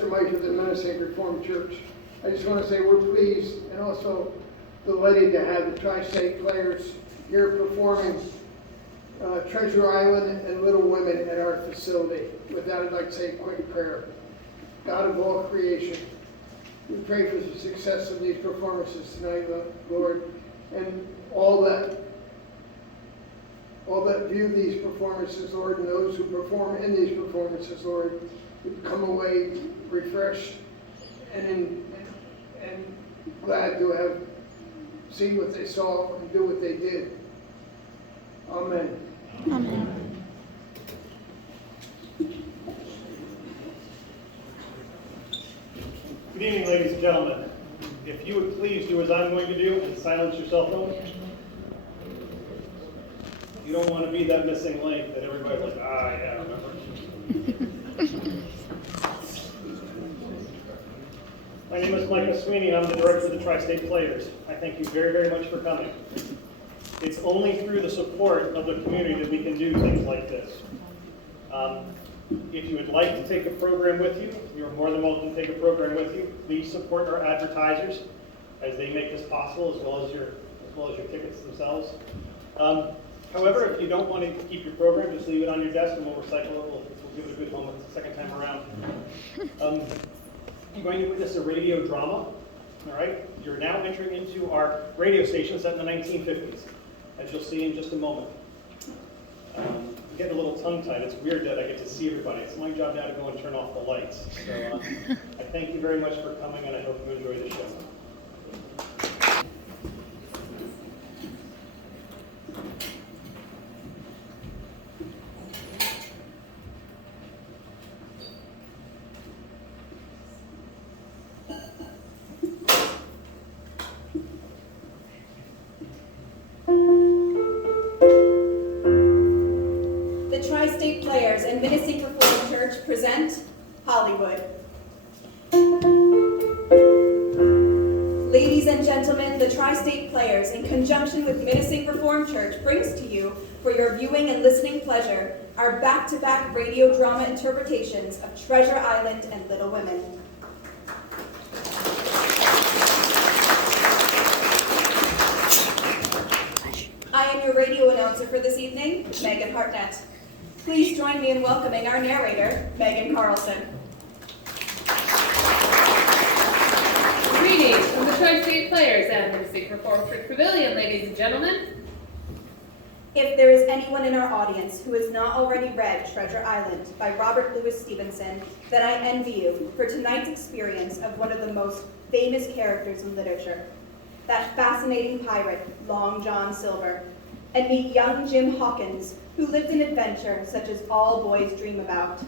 Pastor Mike of the Minnesota Reformed Church. I just want to say we're pleased and also delighted to have the Tri-State Players here performing Treasure Island and Little Women at our facility. With that, I'd like to say a quick prayer. God of all creation, we pray for the success of these performances tonight, Lord, and all that view these performances, Lord, and those who perform in these performances, Lord, would come away refreshed and glad to have seen what they saw and do what they did. Amen. Amen. Good evening, ladies and gentlemen. If you would please do as I'm going to do and silence your cell phone. You don't want to be that missing link that everybody's like, yeah, remember. My name is Micah Sweeney, and I'm the director of the Tri-State Players. I thank you very, very much for coming. It's only through the support of the community that we can do things like this. If you would like to take a program with you, you're more than welcome to take a program with you. Please support our advertisers as they make this possible, as well as your tickets themselves. However, if you don't want to keep your program, just leave it on your desk and we'll recycle it. We'll give it a good home the second time around. You're going to witness a radio drama. All right? You're now entering into our radio station set in the 1950s, as you'll see in just a moment. I'm getting a little tongue-tied. It's weird that I get to see everybody. It's my job now to go and turn off the lights. So I thank you very much for coming, and I hope you enjoy the show. The Tri-State Players and Minnesota Reformed Church present Hollywood. Ladies and gentlemen, the Tri-State Players, in conjunction with Minnesota Reformed Church, brings to you, for your viewing and listening pleasure, our back-to-back radio drama interpretations of Treasure Island and Little Women. I am your radio announcer for this evening, Megan Hartnett. Please join me in welcoming our narrator, Megan Carlson. Greetings from the Tri-State Players and Minnesota Reformed Church Pavilion, ladies and gentlemen. If there is anyone in our audience who has not already read Treasure Island by Robert Louis Stevenson, then I envy you for tonight's experience of one of the most famous characters in literature, that fascinating pirate, Long John Silver, and meet young Jim Hawkins, who lived an adventure such as all boys dream about.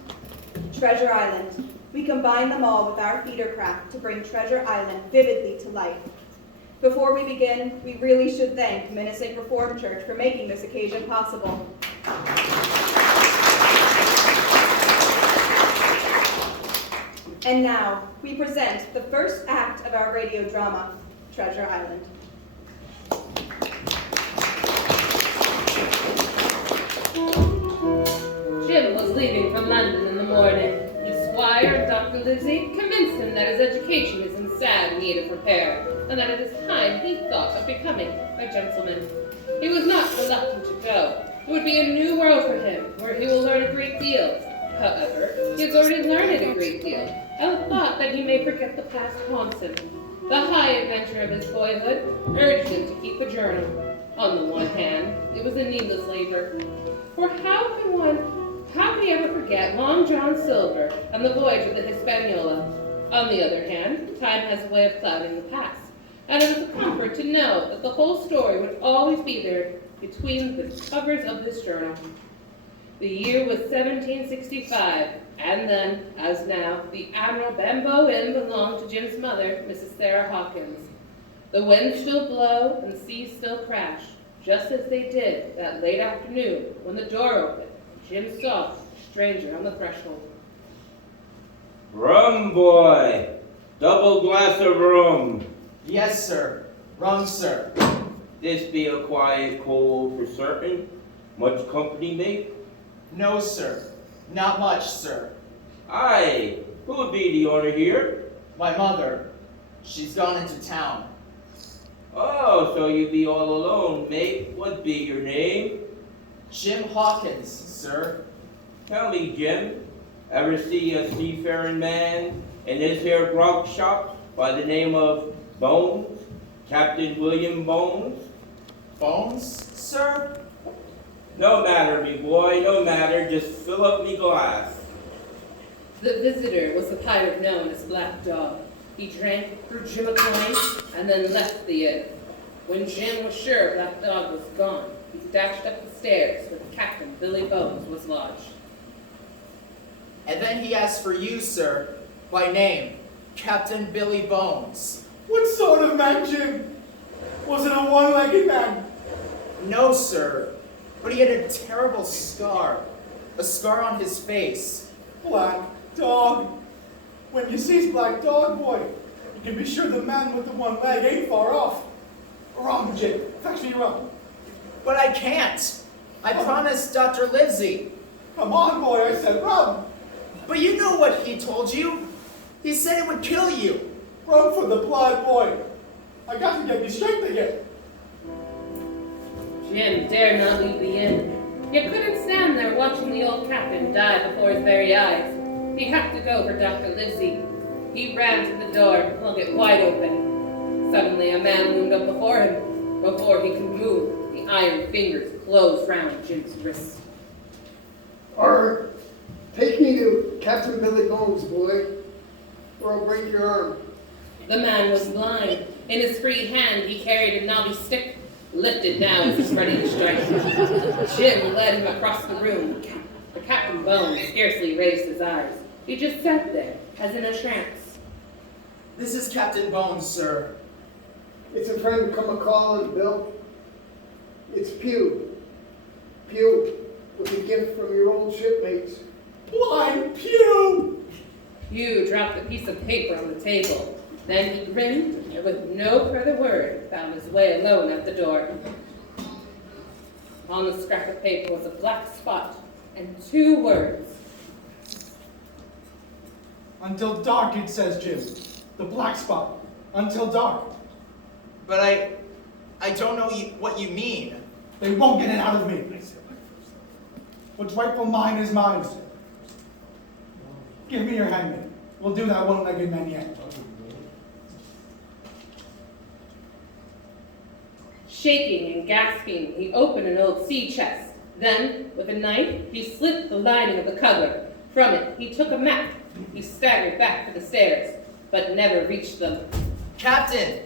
Treasure Island. We combine them all with our theater craft to bring Treasure Island vividly to life. Before we begin, we really should thank Minnesota Reformed Church for making this occasion possible. And now, we present the first act of our radio drama, Treasure Island. Jim was leaving from London in the morning. His squire, Dr. Livesey, convinced him that his education is in sad need of repair, and that it is time he thought of becoming a gentleman. He was not reluctant to go. It would be a new world for him, where he will learn a great deal. However, he has already learned a great deal, and the thought that he may forget the past haunts him. The high adventure of his boyhood urged him to keep a journal. On the one hand, it was a needless labor, for how could he ever forget Long John Silver and the voyage of the Hispaniola? On the other hand, time has a way of clouding the past, and it was a comfort to know that the whole story would always be there between the covers of this journal. The year was 1765, and then, as now, the Admiral Benbow Inn belonged to Jim's mother, Mrs. Sarah Hawkins. The winds still blow and seas still crash, just as they did that late afternoon when the door opened and Jim saw a stranger on the threshold. Rum, boy! Double glass of rum. Yes, sir. Rum, sir. This be a quiet cove for certain. Much company make? No, sir. Not much, sir. Aye, Who would be the owner here? My mother. She's gone into town. Oh, so you be all alone, mate. What be your name? Jim Hawkins, sir. Tell me, Jim, ever see a seafaring man in this here grog shop by the name of Bones? Captain William Bones? Bones, sir? No matter, me boy, no matter. Just fill up me glass. The visitor was the pirate known as Black Dog. He drank, threw Jim a coin, and then left the inn. When Jim was sure Black Dog was gone, he dashed up the stairs where Captain Billy Bones was lodged. And then he asked for you, sir, by name, Captain Billy Bones. What sort of man, Jim? Was it a one-legged man? No, sir, but he had a terrible scar. A scar on his face. Black Dog. When you sees Black Dog, boy, you can be sure the man with the one leg ain't far off. Wrong, Jim. Fetch me wrong. But I can't. I promised Dr. Livesey. Come on, boy, I said run. But you know what he told you. He said it would kill you. Run for the blood, boy. I got to get me strength again. Jim dared not leave the inn. He couldn't stand there watching the old captain die before his very eyes. He had to go for Dr. Livesey. He ran to the door and flung it wide open. Suddenly a man loomed up before him. Before he could move, the iron fingers closed round Jim's wrist. Or take me to Captain Billy Bones, boy, or I'll break your arm. The man was blind. In his free hand he carried a knobby stick, lifted now as if ready to strike. Jim led him across the room. The Captain Bones scarcely raised his eyes. He just sat there, as in a trance. This is Captain Bones, sir. It's a friend come a-calling, Bill. It's Pew. Pew, with a gift from your old shipmates. Blind Pew! Hugh dropped a piece of paper on the table. Then he grinned, and with no further word, found his way alone out the door. On the scrap of paper was a black spot and 2 words. Until dark, it says, Jim. The black spot. Until dark. But I don't know what you mean. They won't get it out of me. What's rightful mine is mine. Give me your hand, mate. We'll do that one-legged man yet. Shaking and gasping, he opened an old sea chest. Then, with a knife, he slit the lining of the cover. From it, he took a map. He staggered back to the stairs, but never reached them. Captain!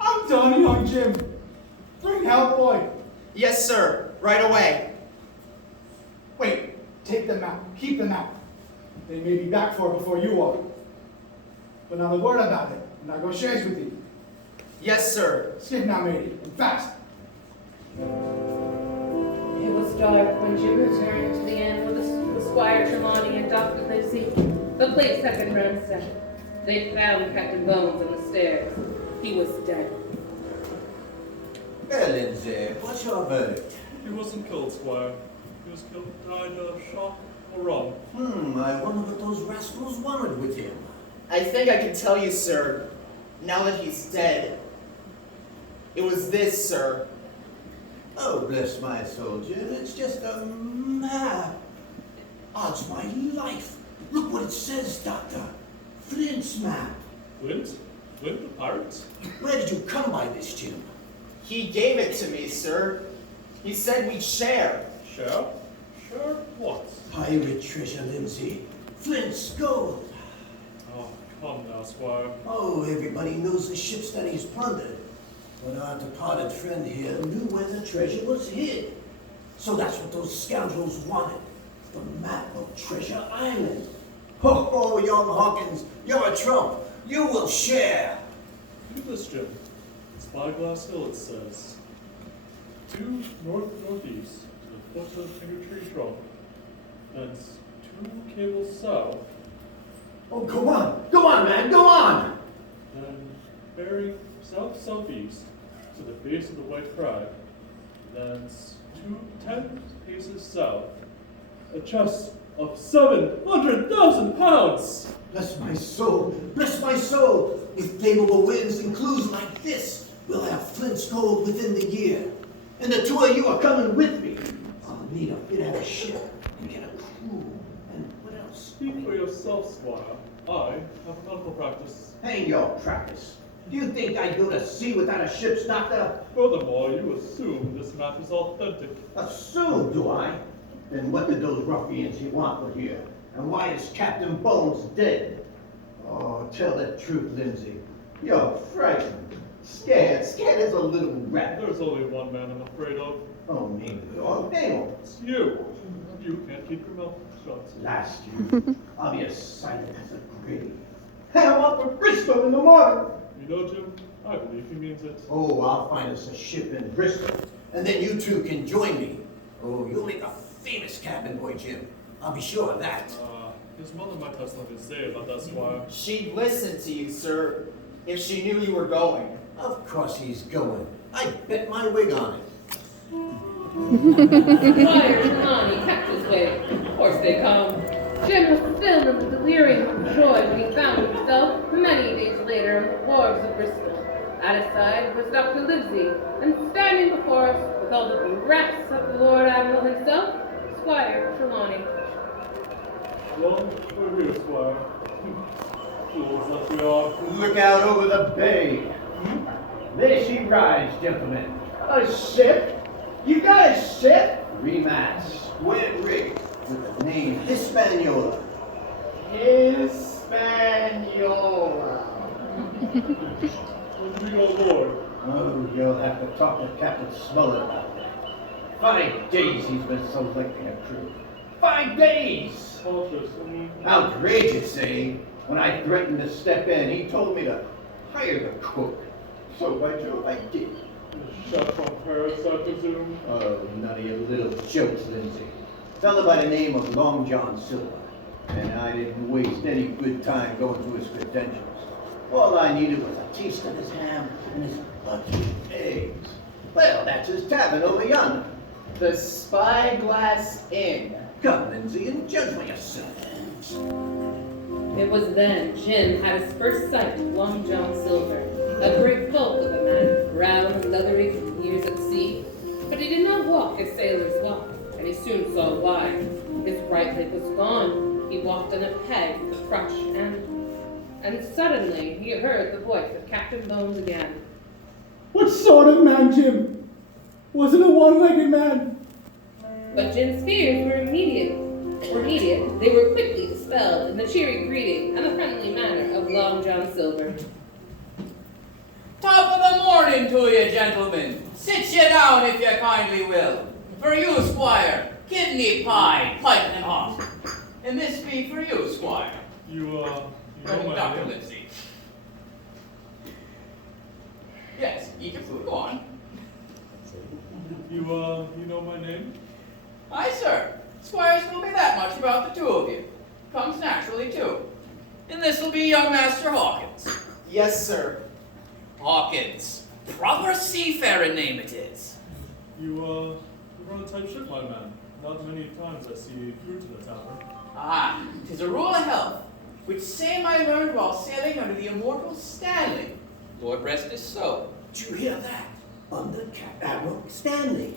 I'm done, young Jim. Bring help, boy. Yes, sir. Right away. Wait, take them out. Keep them out. They may be back for it before you are. But not a word about it, and I go shares with you. Yes, sir. Skip now, matey, and fast. It was dark when Jim returned to the inn with Squire Trelawney and Dr. Livesey. The place had been ransacked. They found Captain Bones on the stairs. He was dead. Well, Lindsay, what's your verdict? He wasn't killed, Squire. He was killed by either shot or robbed. I wonder what those rascals wanted with him. I think I can tell you, sir, now that he's dead. It was this, sir. Oh, bless my soldier, it's just a map. Odds my life. Look what it says, Doctor. Flint's map. Flint? Flint the pirates? Where did you come by this, Jim? He gave it to me, sir. He said we'd share. Share? Share what? Pirate treasure, Lindsay. Flint's gold. Oh, come now, Squire. Oh, everybody knows the ships that he's plundered. But our departed friend here knew where the treasure was hid. So that's what those scoundrels wanted. The map of Treasure Island. Ho, young Hawkins, you're a trump. You will share. Read this, Jim. Spyglass Hill, it says. Due north-northeast to the foot of Finger Tree Trunk. Thence 2 cables south, Oh, go on, man, go on. then bearing south-southeast to the base of the White Crag. Thence 10 paces south, a chest of 700,000 pounds. Bless my soul, bless my soul. With favorable winds and clues like this, we'll have Flint's gold within the year. And the two of you are coming with me. I'll need a bit of a ship and get a crew. And what else? Speak for yourself, Squire. I have nautical practice. Hang your practice. Do you think I'd go to sea without a ship's doctor? Furthermore, you assume this map is authentic. Assume, do I? Then what did those ruffians you want with here? And why is Captain Bones dead? Oh, tell the truth, Lindsay. You're frightened. Scared as a little rat. There's only one man I'm afraid of. Oh, name him. It's you. You can't keep your mouth shut. Last year, I'll be as silent as a grave. And I'm up for Bristol in the morning. You know, Jim, I believe he means it. Oh, I'll find us a ship in Bristol, and then you two can join me. Oh, you'll make a famous cabin boy, Jim. I'll be sure of that. His mother might have something to say about that, Squire. She'd listen to you, sir, if she knew you were going. Of course he's going. I bet my wig on it. Squire Trelawney kept his way. Of course they come. Jim was filled with the delirium of joy when he found himself many days later on the wharves of Bristol. At his side was Dr. Livesey, and standing before us with all the breaths of the Lord Admiral himself, Squire Trelawney. Well, we're here, Squire. Fools that we are. Look out over the bay. There she rides, gentlemen. A ship? You got a ship? Remast, square rig, with the name Hispaniola. Hispaniola. When we go aboard. Oh, you'll have to talk to Captain Smollett about that. 5 days he's been selecting a crew. 5 days! Outrageous, eh? When I threatened to step in, he told me to hire the cook. So by Jove, I did. Chef from Paris, I presume. Oh, none of your little jokes, Lindsay. Fellow by the name of Long John Silver. And I didn't waste any good time going through his credentials. All I needed was a taste of his ham and his lucky eggs. Well, that's his tavern over yonder. The Spyglass Inn. Come, Lindsay, and judge for yourself. It was then Jim had his first sight of Long John Silver, a great bulk of a man, brown and leathery from years at sea. But he did not walk as sailors walk, and he soon saw why. His right leg was gone. He walked on a peg with a crutch, and suddenly he heard the voice of Captain Bones again. What sort of man, Jim? Was it a one-legged man? But Jim's fears were immediate. They were quickly dispelled in the cheery greeting and the friendly manner of Long John Silver. Top of the morning to you, gentlemen. Sit ye down if you kindly will. For you, Squire, kidney pie, piping hot. And this be for you, Squire. You know my Dr. name? Livesey. Yes, eat your food, go on. You know my name? Aye, sir. Squires told me that much about the two of you. Comes naturally, too. And this'll be young Master Hawkins. Yes, sir. Hawkins. Proper seafaring name it is. You run a tight ship, my man. Not many times I see fruit in the tavern. Ah, 'tis a rule of health, which same I learned while sailing under the immortal Stanley. Lord rest his soul. Did you hear that? Under Admiral Stanley.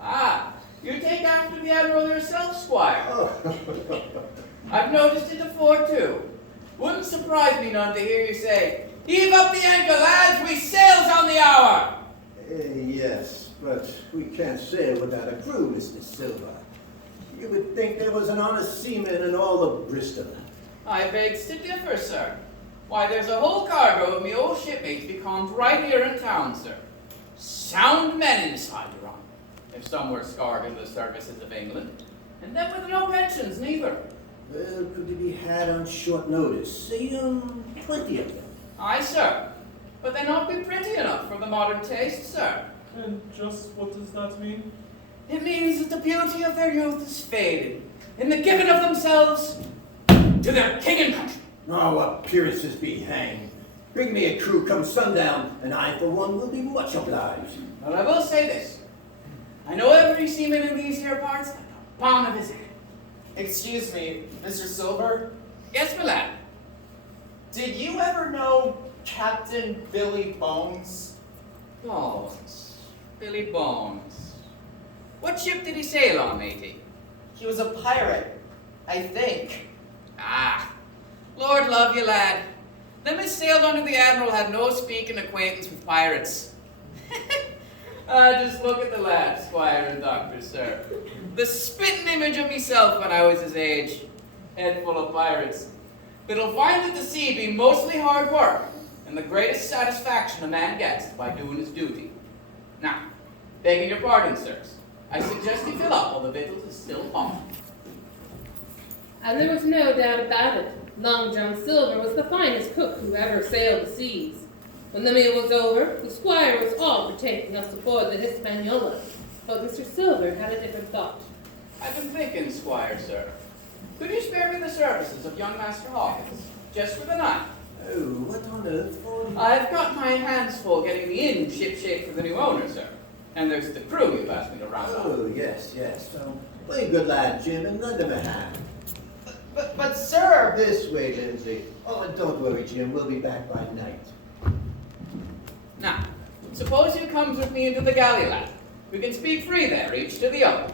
Ah, you take after the Admiral yourself, Squire. Oh. I've noticed it afore, too. Wouldn't surprise me none to hear you say, "Heave up the anchor, lads, we sails on the hour." Yes, but we can't sail without a crew, Mr. Silver. You would think there was an honest seaman in all of Bristol. I begs to differ, sir. Why, there's a whole cargo of me old shipmates becalmed right here in town, sir. Sound men inside, your honor, if some were scarred in the services of England, and them with no pensions, neither. Well, could they be had on short notice? Say, 20 of them. Aye, sir. But they not be pretty enough for the modern taste, sir. And just what does that mean? It means that the beauty of their youth is faded, in the giving of themselves to their king and country. Oh, appearances be hanged. Bring me a crew come sundown, and I, for one, will be much obliged. But I will say this. I know every seaman in these here parts like the palm of his hand. Excuse me, Mr. Silver, Yes, my lad. did you ever know Captain Billy Bones? Bones. Billy Bones. What ship did he sail on, matey? He was a pirate, I think. Ah, Lord love you, lad. Them as sailed under the Admiral had no speaking acquaintance with pirates. Just look at the lad, Squire and Doctor, sir. The spitting image of myself when I was his age. Head full of pirates. That'll find that the sea be mostly hard work, and the greatest satisfaction a man gets by doing his duty. Now, begging your pardon, sirs, I suggest you fill up while the victuals is still hot. And there was no doubt about it. Long John Silver was the finest cook who ever sailed the seas. When the meal was over, the squire was all for taking us aboard the Hispaniola. But Mr. Silver had a different thought. I've been thinking, Squire, sir. Could you spare me the services of young Master Hawkins, just for the night? Oh, what on earth for? I've got my hands full getting the inn shipshape for the new owner, sir. And there's the crew you've asked me to round up. Oh, yes, yes. So, play good lad, Jim, and lend him a hand. But sir, This way, Lindsay. Oh, and don't worry, Jim. We'll be back by night. Now, suppose you comes with me into the galley, lad. We can speak free there, each to the other.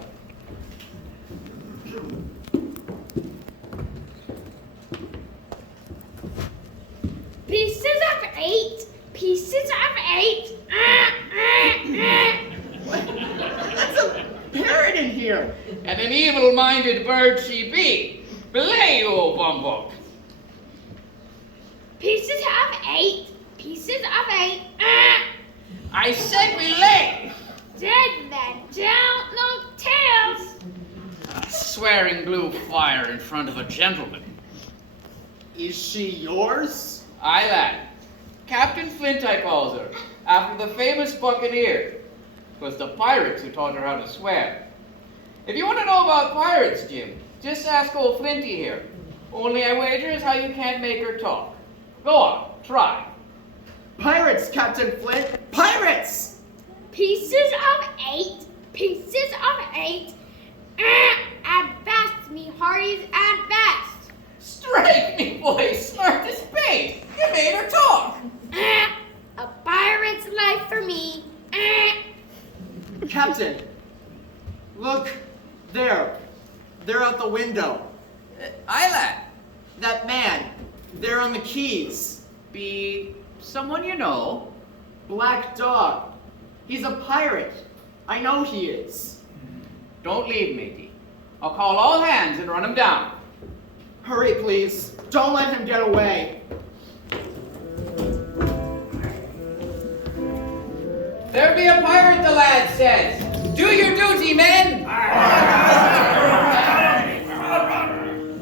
Pieces of 8. Pieces of 8. That's a parrot in here. And an evil-minded bird she be. Belay, you old bumbug. Pieces of 8. Pieces of 8. I said belay. Dead men don't look tails. Swearing blue fire in front of a gentleman. is she yours? Aye, lad. Captain Flint, I calls her, after the famous buccaneer. 'Twas the pirates who taught her how to swear. If you want to know about pirates, Jim, just ask old Flinty here. Only I wager is how you can't make her talk. Go on, try. Pirates, Captain Flint! Pirates! Pieces of 8. Pieces of 8. At best, me hearties, at best. Strike me, boy, smart as bait. You made her talk. A pirate's life for me. Captain, look, there. They're out the window. Aye, lad. That man, there on the keys. Be someone you know. Black Dog. He's a pirate. I know he is. Don't leave, matey. I'll call all hands and run him down. Hurry, please. Don't let him get away. There be a pirate, the lad says. Do your duty, men!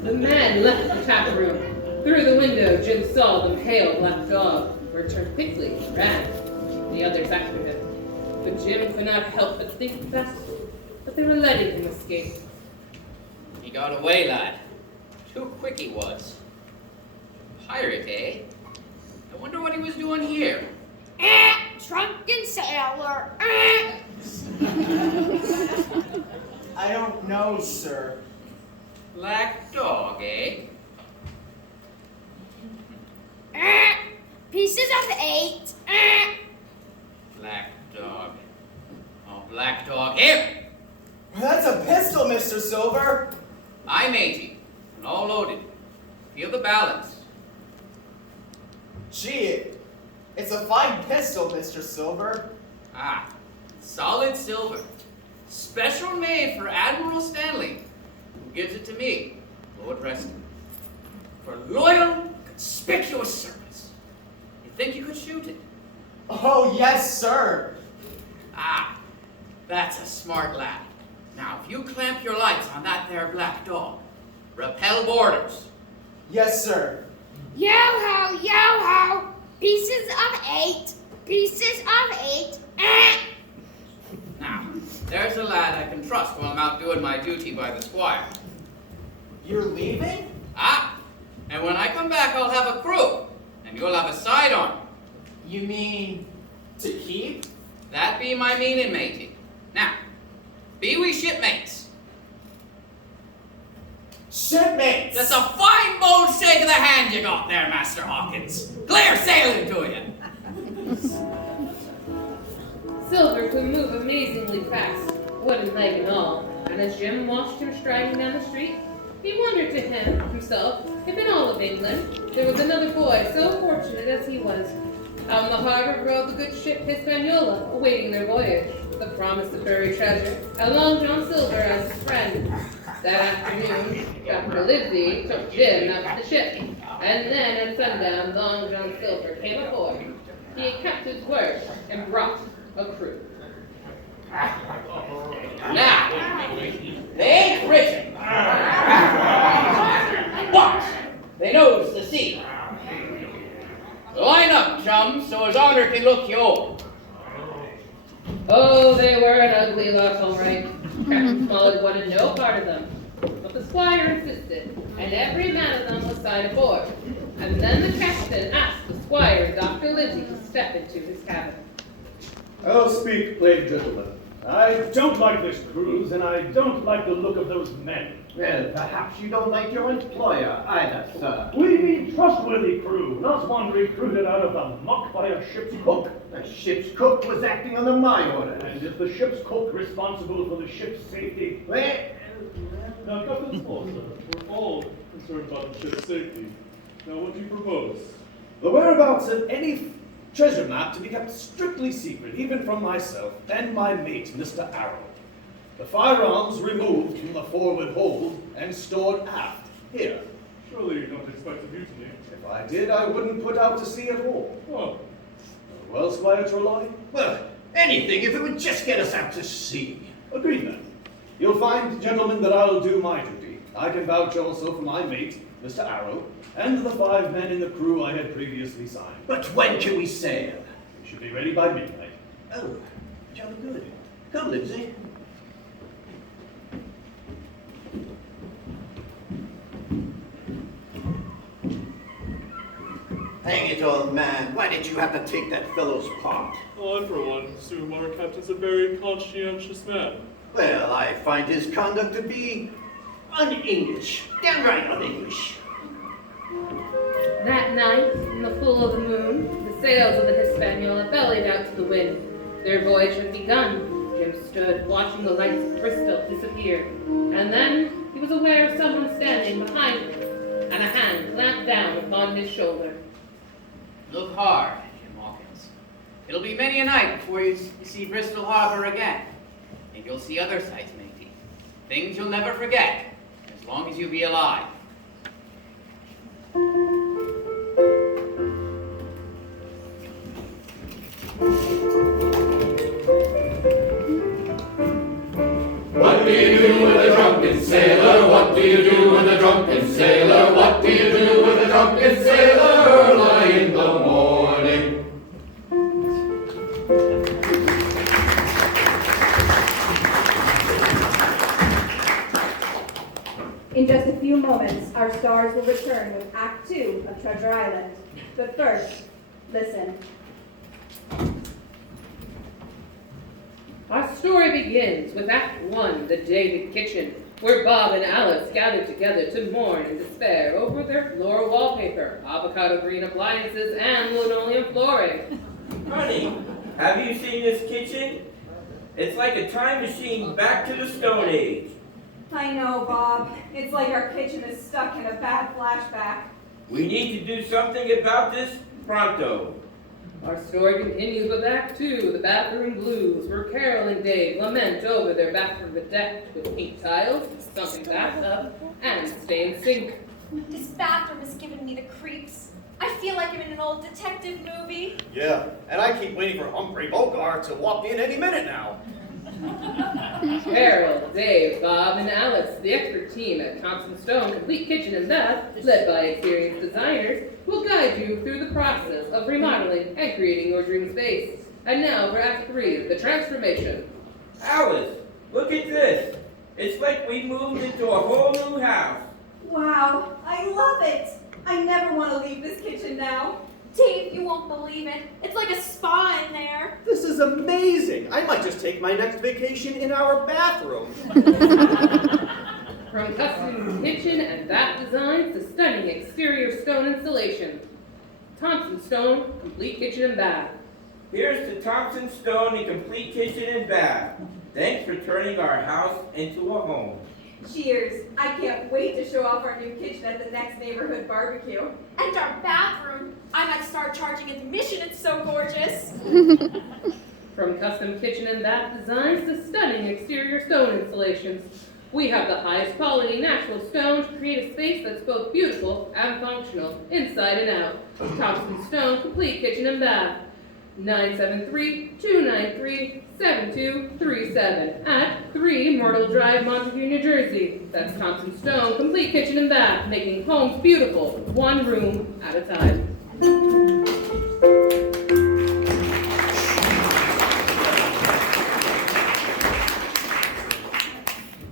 The men left the tap room. Through the window, Jim saw the pale black dog, who returned quickly and ran. The others after him. But Jim could not help but think that they were letting him escape. He got away, lad. Too quick he was. Pirate, eh? I wonder what he was doing here. Drunken sailor. I don't know, sir. Black dog, eh? Pieces of 8. Black dog. Oh, black dog, here! That's a pistol, Mr. Silver. Aye, matey. And all loaded. Feel the balance. Gee, it's a fine pistol, Mr. Silver. Ah, solid silver. Special made for Admiral Stanley, who gives it to me, Lord Reston. For loyal, conspicuous service. You think you could shoot it? Oh, yes, sir. Ah, that's a smart lad. Now, if you clamp your lights on that there black dog, repel boarders. Yes, sir. Yo-ho, yo-ho. Pieces of 8. Pieces of 8. Now, there's a lad I can trust while I'm out doing my duty by the squire. You're leaving? Ah, and when I come back, I'll have a crew, and you'll have a sidearm. You mean to keep? That be my meaning, matey. Now, be we shipmates. Shipmates! That's a fine bold shake of the hand you got there, Master Hawkins. Clear sailing to you. Silver could move amazingly fast, wooden leg and all, and as Jim watched him striding down the street, he wondered to himself if in all of England there was another boy so fortunate as he was. Out in the harbor rode the good ship Hispaniola, awaiting their voyage, the promise of buried treasure, and Long John Silver as his friend. That afternoon, Dr. Livesey took Jim out to the ship, and then at sundown, Long John Silver came aboard. He had kept his word and brought a crew. Now, they ain't rich, but they knows the sea. Line up, chums, so his honor can look you over. Oh, they were an ugly lot, all right. Captain Smollett wanted no part of them. But the squire insisted, and every man of them was signed aboard. And then the captain asked the squire, Dr. Livesey, to step into his cabin. I'll speak plain, gentlemen. I don't like this cruise, and I don't like the look of those men. Well, perhaps you don't like your employer either, sir. We need trustworthy crew, not one recruited out of the muck by a ship's cook. The ship's cook was acting under my orders. And is the ship's cook responsible for the ship's safety? Well, Now, Captain Small, sir, we're all concerned about the ship's safety. Now, what do you propose? The whereabouts of any treasure map to be kept strictly secret, even from myself and my mate, Mr. Arrow. The firearms removed from the forward hold and stored aft, here. Surely you don't expect a mutiny. If I did, I wouldn't put out to sea at all. Oh, Well, Squire Trelawney? well, anything if it would just get us out to sea. Agreed then. You'll find, gentlemen, that I'll do my duty. I can vouch also for my mate, Mr. Arrow, and the 5 men in the crew I had previously signed. But when can we sail? We should be ready by midnight. Oh, jolly good. Come, Livesey. Hang it, old man. Why did you have to take that fellow's part? well, I, for one, assume our captain's a very conscientious man. Well, I find his conduct to be un-English. Downright un-English. That night, in the full of the moon, the sails of the Hispaniola bellied out to the wind. Their voyage had begun. Jim stood watching the lights of Bristol disappear, and then he was aware of someone standing behind him, and a hand clamped down upon his shoulder. Look hard, Jim Hawkins. It'll be many a night before you see Bristol Harbor again. And you'll see other sights, matey. Things you'll never forget, as long as you be alive. What do you do with a drunken sailor? What do you do with a drunken sailor? What do you do with a drunken sailor early in the morning? In just a few moments, our stars will return with Act 2 of Treasure Island. But first, listen. Our story begins with Act 1, the David Kitchen, where Bob and Alice gathered together to mourn in despair over their floor wallpaper, avocado green appliances, and linoleum flooring. Honey, have you seen this kitchen? It's like a time machine back to the Stone Age. I know, Bob. It's like our kitchen is stuck in a bad flashback. We need to do something about this pronto. Our story continues with Act 2, the bathroom blues, where Carol and Dave lament over their bathroom decked with pink tiles, sunken bathtub, and stained sink. This bathroom is giving me the creeps. I feel like I'm in an old detective movie. Yeah, and I keep waiting for Humphrey Bogart to walk in any minute now. Carol, Dave, Bob, and Alice, the expert team at Thompson Stone Complete Kitchen and Bath, led by experienced designers, will guide you through the process of remodeling and creating your dream space. And now for Act 3, the transformation. Alice, look at this. It's like we moved into a whole new house. Wow, I love it. I never want to leave this kitchen now. Dave, you won't believe it. It's like a spa in there. This is amazing. I might just take my next vacation in our bathroom. From custom kitchen and bath designs to stunning exterior stone installation. Thompson Stone, complete kitchen and bath. Here's to Thompson Stone and complete kitchen and bath. Thanks for turning our house into a home. Cheers. I can't wait to show off our new kitchen at the next neighborhood barbecue. And our bathroom. I might start charging admission, it's so gorgeous. From custom kitchen and bath designs to stunning exterior stone installations, we have the highest quality natural stone to create a space that's both beautiful and functional, inside and out. Thompson Stone, complete kitchen and bath. 973-293-7237 at 3 Myrtle Drive, Montague, New Jersey. That's Thompson Stone, complete kitchen and bath, making homes beautiful, one room at a time.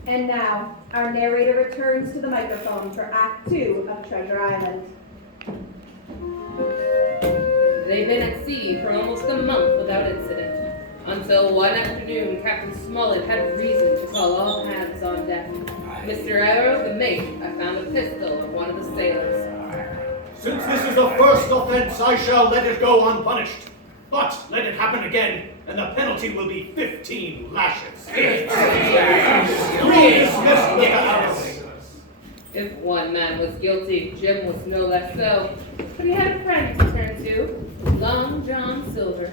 And now, our narrator returns to the microphone for Act 2 of Treasure Island. They've been at sea for almost a month without incident, until one afternoon Captain Smollett had reason to call all hands on deck. Mr. Arrow, the mate, had found a pistol of one of the sailors. Since this is the first offense, I shall let it go unpunished. But let it happen again, and the penalty will be 15 lashes. 15 lashes! Dismissed, Mr. Arrow. If one man was guilty, Jim was no less so. But he had a friend to turn to, Long John Silver.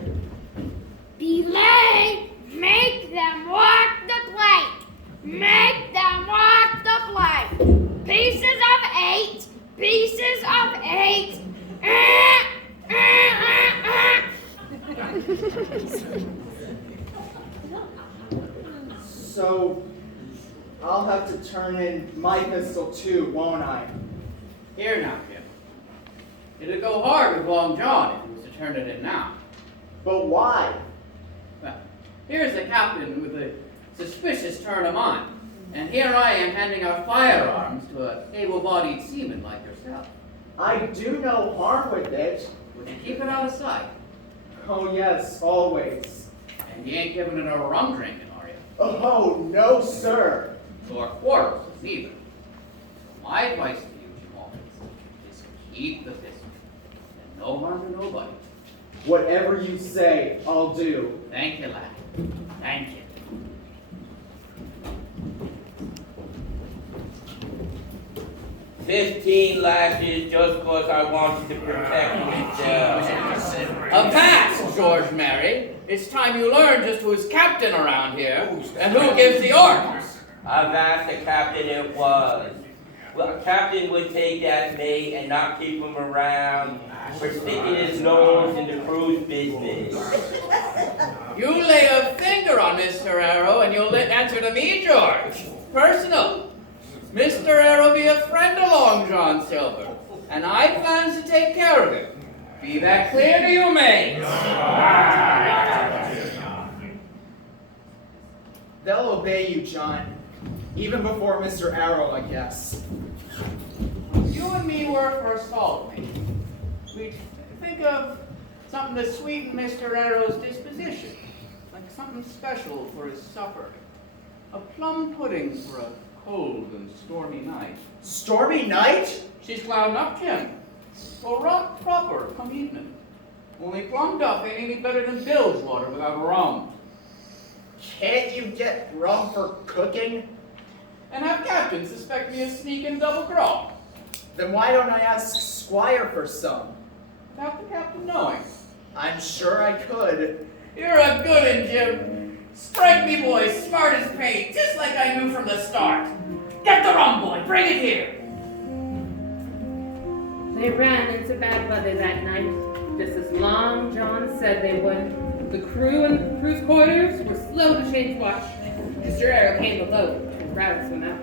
Belay! Make them walk the plank! Make them walk the plank! Pieces of 8! Pieces of 8! So, I'll have to turn in my pistol too, won't I? Here now, Jim. It'd go hard with Long John if he was to turn it in now. But why? Well, here's the captain with a suspicious turn of mind. And here I am handing out firearms to a able-bodied seaman like yourself. I do no harm with it. Would you keep it out of sight? Oh yes, always. And you ain't giving it a rum drinking, are you? Oh, no, sir. Or quarrels, neither. My advice to you, Jim Hawkins, is keep the pistol. And no harm to nobody. Whatever you say, I'll do. Thank you, lad. Thank you. $15 lashes just because I wanted to protect myself. Avast, George Mary. It's time you learned just who's captain around here and who gives the orders. Avast the captain it was. Well, a captain would take that mate and not keep him around for sticking his nose in the crew's business. You lay a finger on Mr. Arrow and you'll answer to me, George. Personal. Mr. Arrow be a friend of Long John Silver, and I plans to take care of him. Be that clear to you, mates? They'll obey you, John. Even before Mr. Arrow, I guess. You and me work for a salt mate. We'd think of something to sweeten Mr. Arrow's disposition, like something special for his supper. A plum pudding for a cold and stormy night. Stormy night? She's clouding up, Jim. Well, rock proper come evening. Only plum duff ain't any better than bilge water without rum. Can't you get rum for cooking? And have captain suspect me of sneaking double cross. Then why don't I ask Squire for some? Without the captain knowing. I'm sure I could. You're a good un, Jim. Strike me, boy, smart as paint, just like I knew from the start. Get the rum, boy, bring it here. They ran into bad weather that night, just as Long John said they would. The crew and the crew's quarters were slow to change watch. Mr. Arrow came below and roused them out.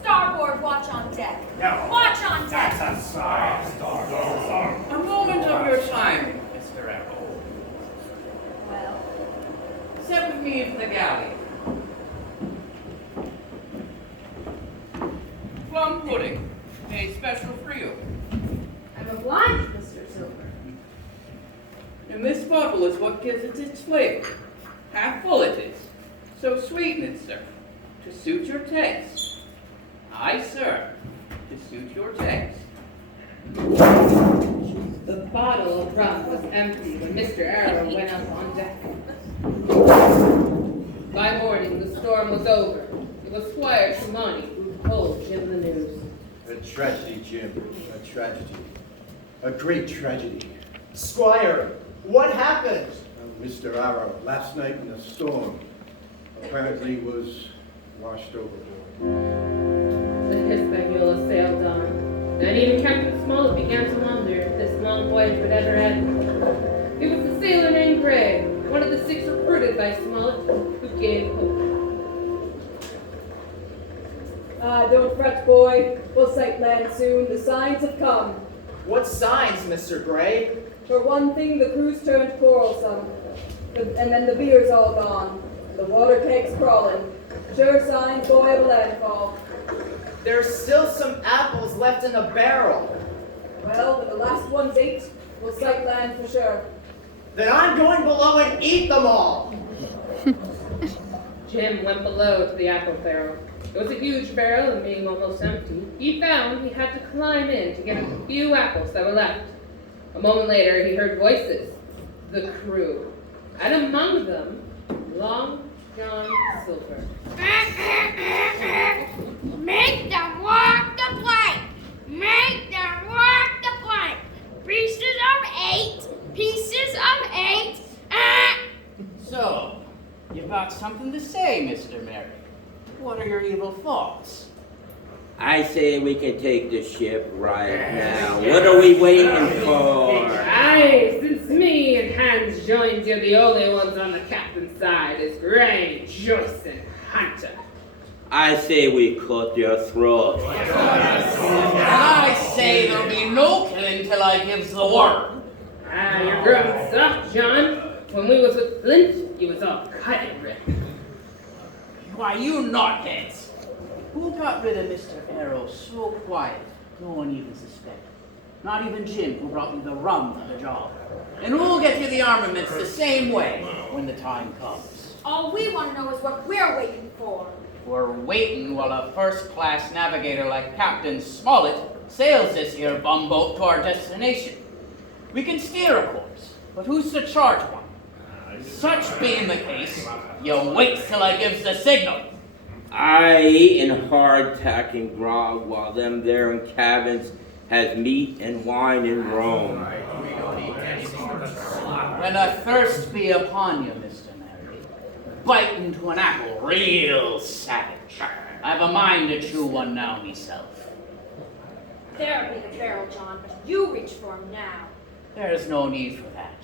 Starboard, watch on deck. No. Watch on deck. That's a sign. A moment of your time, Mr. Arrow. Well, Sit with me in the galley. Plum pudding, made special for you. I'm obliged, Mr. Silver. And this bottle is what gives it its flavor. Half full it is. So sweeten it, sir. To suit your taste. Aye, sir. To suit your taste. The bottle of rum was empty when Mr. Arrow went up on deck. By morning, the storm was over. It was Squire Trelawney who told Jim the news. A tragedy, Jim. A tragedy. A great tragedy. Squire, what happened? Mr. Arrow, last night in a storm, apparently was washed overboard. The Hispaniola sailed on, and even Captain Smollett began to wonder if this long voyage would ever end. It was the sailor named Gray, one of the 6 recruited by Smollett, who gave hope. Don't fret, boy. We'll sight land soon. The signs have come. What signs, Mr. Gray? For one thing, the crew's turned quarrelsome. And then the beer's all gone. The water kegs crawling. Sure signs, boy, of a landfall. There's still some apples left in the barrel. Well, when the last one's ate, we'll sight land for sure. Then I'm going below and eat them all. Jim went below to the apple barrel. It was a huge barrel, and being almost empty, he found he had to climb in to get a few apples that were left. A moment later, he heard voices. The crew. And among them, Long John Silver. Make them walk the plank. Make them walk the plank. Pieces of 8. Pieces of 8. So, you've got something to say, Mr. Merry. What are your evil thoughts? I say we can take the ship right now. What are we waiting for? Aye, since me and Hans joined you, the only ones on the captain's side is Gray, Joyce, and Hunter. I say we cut their throats. And I say there'll be no killing till I gives the word. Ah, you're growing soft, John. When we was with Flint, you was all cut and ripped. Why, you knotheads! Who got rid of Mr. Arrow so quiet, no one even suspected? Not even Jim, who brought me the rum for the job. And who'll get you the armaments the same way when the time comes? All we want to know is what we're waiting for. We're waiting while a first-class navigator like Captain Smollett sails this here bumboat to our destination. We can steer a course, but who's to charge one? Such being the case, you wait till I gives the signal. I eatin' hard-tack grog while them there in cabins has meat and wine and rum. When a thirst be upon you, Mr. Merry, bite into an apple real savage. I've a mind to chew one now myself. There be the barrel, John, but you reach for him now. There's no need for that.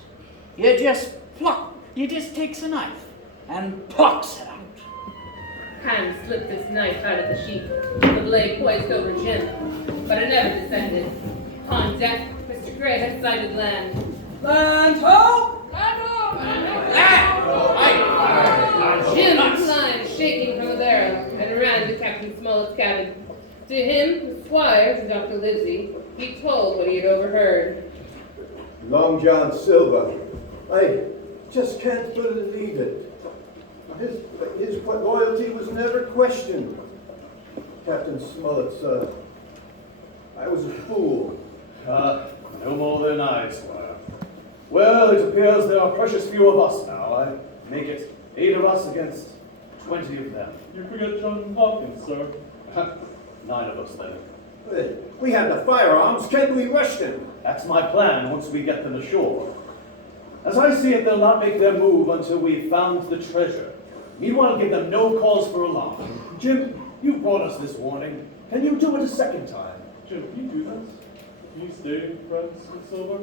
You just takes a knife and plucks it out. Hans slipped his knife out of the sheath, the blade poised over Jim, but it never descended. On deck, Mr. Gray had sighted land. Land ho! Land ho! Jim climbed, shaking from the barrel, and ran to Captain Smollett's cabin. To him, the squire, to Dr. Livesey, he told what he had overheard. Long John Silver, I just can't believe it. His loyalty was never questioned. Captain Smollett, I was a fool. No more than I, Squire. Well, it appears there are precious few of us now. I make it 8 of us against 20 of them. You forget John Hopkins, sir. 9 of us then. We have the firearms. Can we rush them? That's my plan once we get them ashore. As I see it, they'll not make their move until we've found the treasure. Meanwhile, give them no cause for alarm. Jim, you brought us this warning. Can you do it a second time? Jim, can you do this? Can you stay friends with Silver?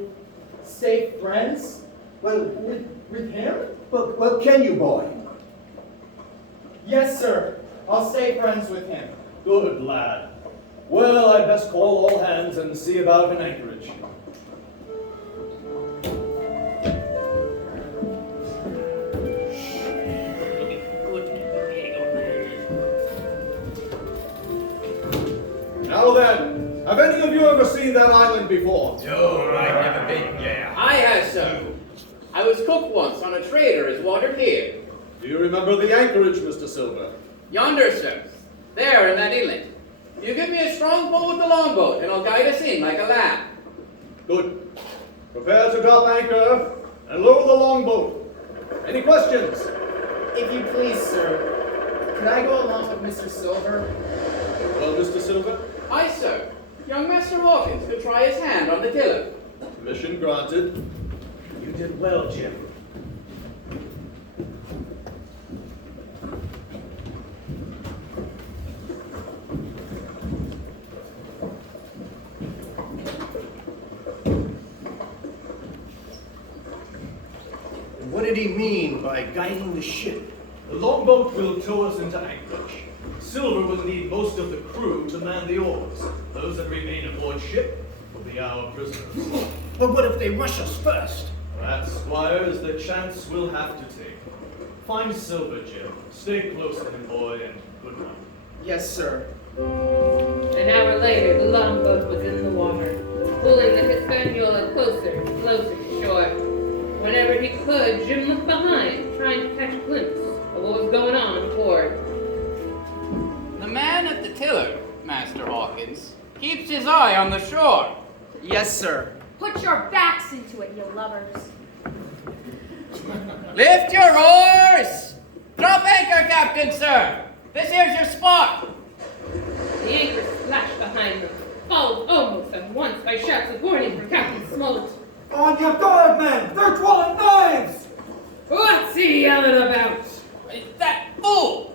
Stay friends? Well, with him? Well, can you, boy? Yes, sir. I'll stay friends with him. Good lad. Well, I'd best call all hands and see about an anchorage. Now then, have any of you ever seen that island before? No, I've never been there. I have, sir. I was cook once on a trader as wandered here. Do you remember the anchorage, Mr. Silver? Yonder, sir. There in that inlet. You give me a strong pull with the longboat, and I'll guide us in like a lamb. Good. Prepare to drop anchor and lower the longboat. Any questions? If you please, sir, could I go along with Mr. Silver? Well, Mr. Silver? Aye, sir. Young Master Hawkins could try his hand on the tiller. Permission granted. You did well, Jim. What did he mean by guiding the ship? The longboat will tow us into anchorage. Silver will need most of the crew to man the oars. Those that remain aboard ship will be our prisoners. But what if they rush us first? That, Squire, is the chance we'll have to take. Find Silver, Jim. Stay close to him, boy, and good night. Yes, sir. An hour later, the longboat was in the water, pulling the Hispaniola closer and closer to shore. Whenever he could, Jim looked behind, trying to catch a glimpse of what was going on aboard. The man at the tiller, Master Hawkins, keeps his eye on the shore. Yes, sir. Put your backs into it, you lovers. Lift your oars! Drop anchor, Captain, sir! This here's your spot! The anchor splashed behind them, followed almost at once by shouts of warning from Captain Smollett. On your guard, men! They're drawing knives! What's he yelling about? That fool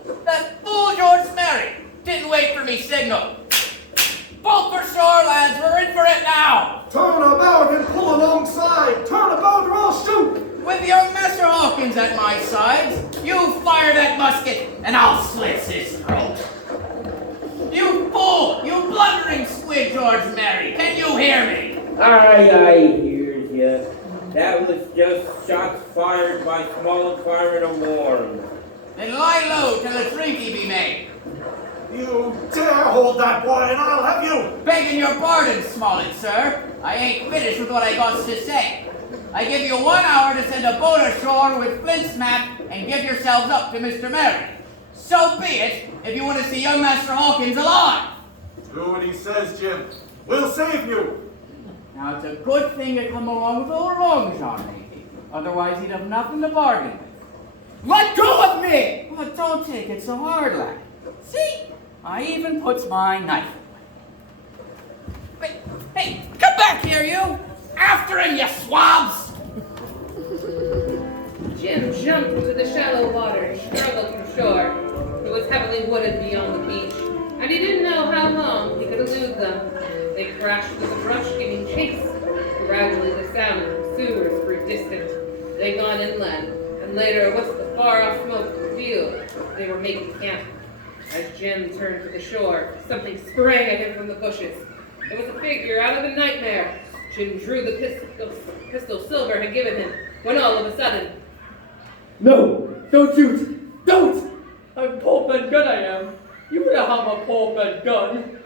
George Merry didn't wait for me signal. Bolt for shore, lads, we're in for it now! Turn about and pull alongside! Turn about or I'll shoot! With young Master Hawkins at my side, you fire that musket and I'll slit his throat. You fool! You blundering squid, George Merry! Can you hear me? I hears ya. That was just shots fired by Smollett firing a warm. Then lie low till a drinky be made. You dare hold that boy and I'll have you! Begging your pardon, Smollett, sir. I ain't finished with what I got to say. I give you 1 hour to send a boat ashore with Flint's map and give yourselves up to Mr. Merry. So be it, if you want to see young Master Hawkins alive. Do what he says, Jim. We'll save you! Now, it's a good thing to come along with old Longshot, matey. Otherwise, he'd have nothing to bargain with. Let go of me! Well, don't take it so hard, lad. See? I even puts my knife away. Hey, come back here, you! After him, you swabs! Jim jumped into the shallow water and struggled from shore. It was heavily wooded beyond the beach, and he didn't know how long he could elude them. They crashed through the brush, giving chase. Gradually, the sound of pursuers grew distant. They gone inland, and later a wisp of far-off smoke revealed they were making camp. As Jim turned to the shore, something sprang at him from the bushes. It was a figure out of a nightmare. Jim drew the pistol Silver had given him, when all of a sudden... No! Don't shoot! Don't! I'm Paul Ben Gunn, I am. You know how I'm a Paul Ben Gunn.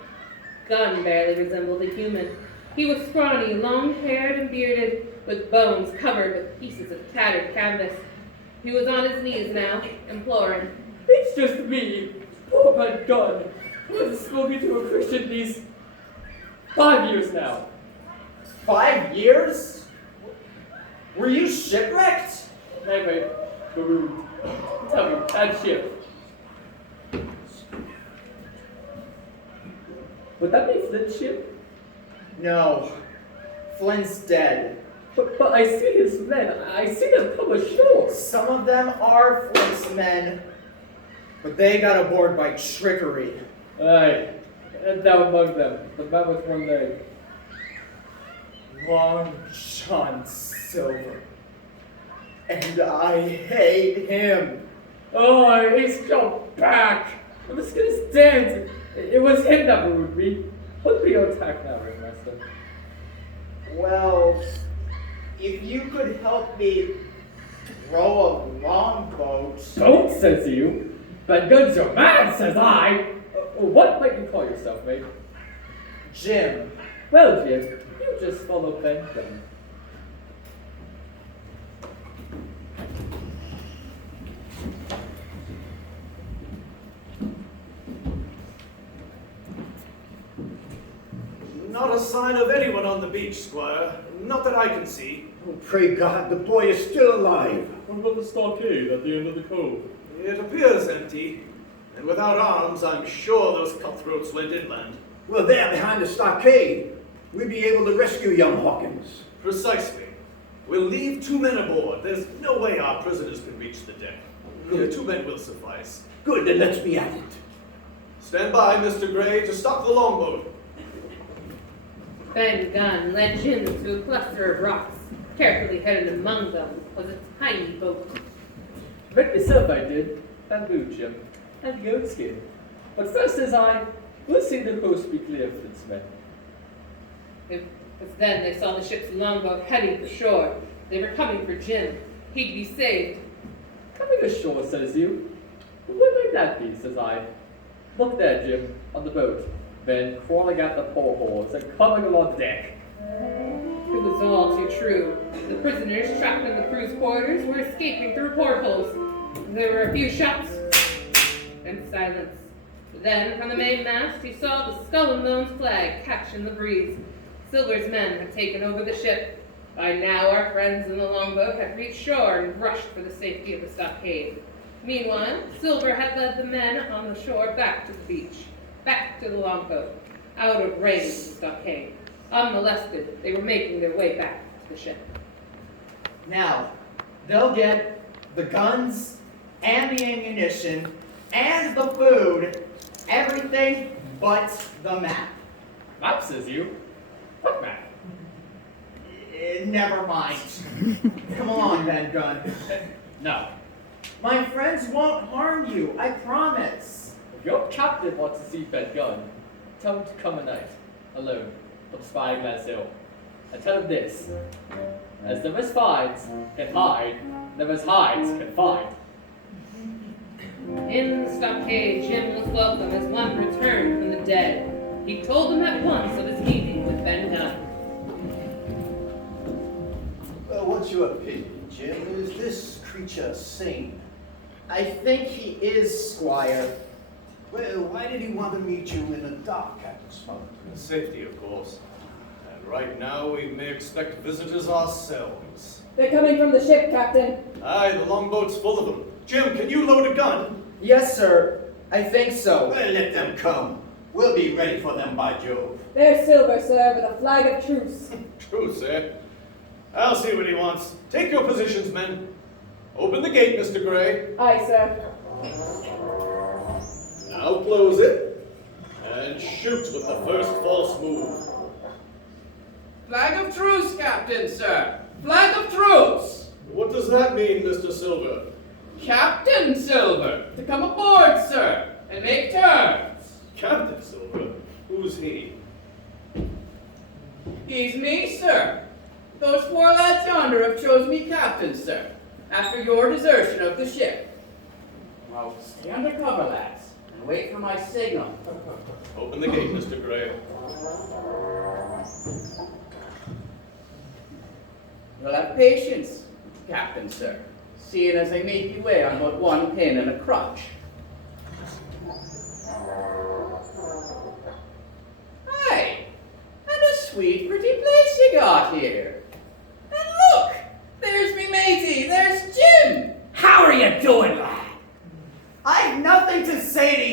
Gunn barely resembled a human. He was scrawny, long-haired and bearded, with bones covered with pieces of tattered canvas. He was on his knees now, imploring. It's just me, Paul Ben Gunn. I haven't spoken to a Christian these 5 years now. 5 years? Were you shipwrecked? Anyway, Guru, tell me, that ship. Would that be Flint's ship? No. Flint's dead. But I see his men. I see them come ashore. Some of them are Flint's men, but they got aboard by trickery. Aye, and down among them, the man with one leg. Long John Silver. And I hate him. Oh, he's come back. The mosquito's dead. It was him that moved me. Put me on attack now, Ringmaster. Well, if you could help me row a longboat. Don't, says you. Ben Gunn's your man, says I. What might you call yourself, mate? Jim. Well, Jim, you just follow Ben Gunn. sign of anyone on the beach, Squire. Not that I can see. Oh, pray God, the boy is still alive. What about the stockade at the end of the cove? It appears empty. And without arms, I'm sure those cutthroats went inland. Well, there behind the stockade, we'll be able to rescue young Hawkins. Precisely. We'll leave 2 men aboard. There's no way our prisoners can reach the deck. 2 men will suffice. Good, then let's be at it. Stand by, Mr. Gray, to stop the longboat. Ben Gunn led Jim to a cluster of rocks. Carefully hidden among them was a tiny boat. Right myself I did, bamboo, Jim, and goat skin. But first, says I, we'll see the coast be clear for its men. It was then they saw the ship's longboat heading for shore. They were coming for Jim. He'd be saved. Coming ashore, says you. What might that be, says I. Look there, Jim, on the boat. Ben crawling out the portholes and coming along deck. It was all too true. The prisoners trapped in the crew's quarters were escaping through portholes. There were a few shots and silence. Then, from the mainmast, he saw the Skull and Bones flag catch in the breeze. Silver's men had taken over the ship. By now, our friends in the longboat had reached shore and rushed for the safety of the stockade. Meanwhile, Silver had led the men on the shore back to the beach, back to the longboat, out of range of the stockade. Unmolested, they were making their way back to the ship. Now, they'll get the guns and the ammunition and the food, everything but the map. Map, says you? What map? Never mind. Come on, Ben Gunn. No. My friends won't harm you, I promise. If your captain wants to see Ben Gunn, tell him to come at night, alone, from Spyglass Hill. And tell him this: as them as finds can hide, them as hides can find. In the stockade, Jim was welcome as one returned from the dead. He told them at once of his meeting with Ben Gunn. Well, what's your opinion, Jim? Is this creature sane? I think he is, Squire. Well, why did he want to meet you in the dark, Captain Smollett? Safety, of course. And right now, we may expect visitors ourselves. They're coming from the ship, Captain. Aye, the longboat's full of them. Jim, can you load a gun? Yes, sir. I think so. Well, let them come. We'll be ready for them, by Jove. There's Silver, sir, with a flag of truce. Truce, eh? I'll see what he wants. Take your positions, men. Open the gate, Mr. Gray. Aye, sir. Now close it. And shoot with the first false move. Flag of truce, Captain, sir. Flag of truce. What does that mean, Mr. Silver? Captain Silver, to come aboard, sir, and make terms. Captain Silver? Who's he? He's me, sir. Those 4 lads yonder have chose me captain, sir, after your desertion of the ship. Well, stay under cover, lads, and wait for my signal. Open the gate, Mr. Gray. You'll have patience, captain, sir, seeing as I make you weigh on but 1 pin and a crutch. Aye, and a sweet pretty place you got here. And look, there's me matey, there's Jim. How are you doing, lad? I've nothing to say to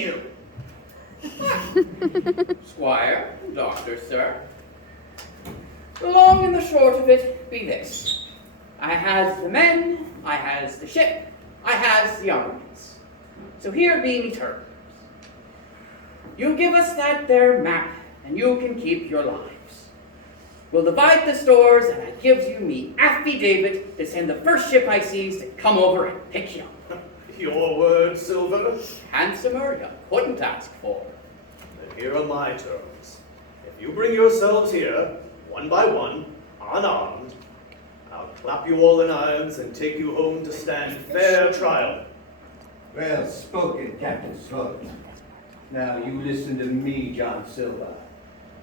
you. Squire, doctor, sir. The long and the short of it be this. I has the men, I has the ship, I has the armaments. So here be me terms. You give us that there map, and you can keep your lives. We'll divide the stores, and I gives you me affidavit to send the first ship I sees to come over and pick you up. Your word, Silver? Handsomer you couldn't ask for. Then here are my terms. If you bring yourselves here, 1 by 1, unarmed, I'll clap you all in irons and take you home to stand fair trial. Well spoken, Captain Smollett. Now you listen to me, John Silver.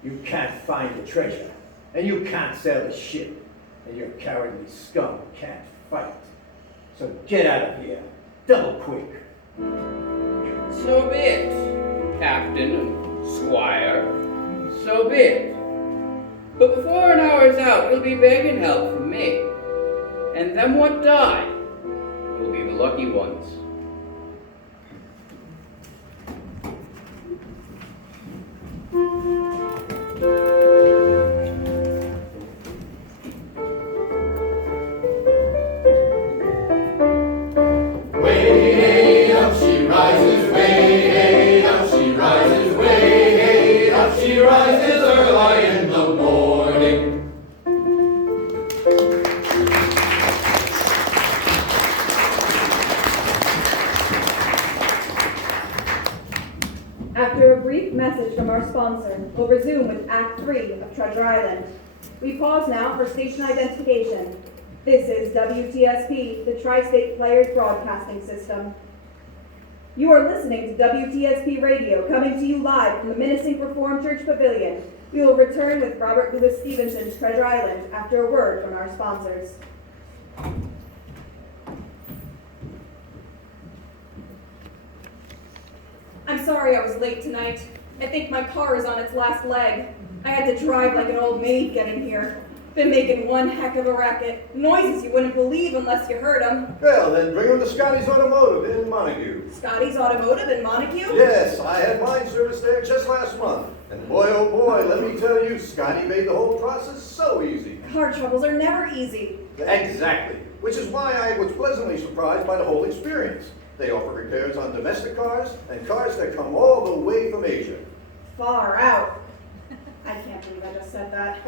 You can't find the treasure, and you can't sell the ship, and your cowardly scum can't fight. So get out of here, double quick. So be it, Captain and Squire. So be it. But before an hour is out, he'll be begging help from me. And them what die will be the lucky ones. Way hey up she rises, way hey up she rises, way hey up she rises early in the morning. After a brief message from our sponsor, we'll resume with Act 3 of Treasure Island. We pause now for station identification. This is WTSP, the Tri-State Players Broadcasting System. You are listening to WTSP Radio, coming to you live from the Minisink Reformed Church Pavilion. We will return with Robert Louis Stevenson's Treasure Island after a word from our sponsors. I'm sorry I was late tonight. I think my car is on its last leg. I had to drive like an old maid getting here. Been making one heck of a racket. Noises you wouldn't believe unless you heard them. Well, then bring them to Scotty's Automotive in Montague. Scotty's Automotive in Montague? Yes, I had mine serviced there just last month. And boy, oh boy, let me tell you, Scotty made the whole process so easy. Car troubles are never easy. Exactly, which is why I was pleasantly surprised by the whole experience. They offer repairs on domestic cars and cars that come all the way from Asia. Far out. I can't believe I just said that.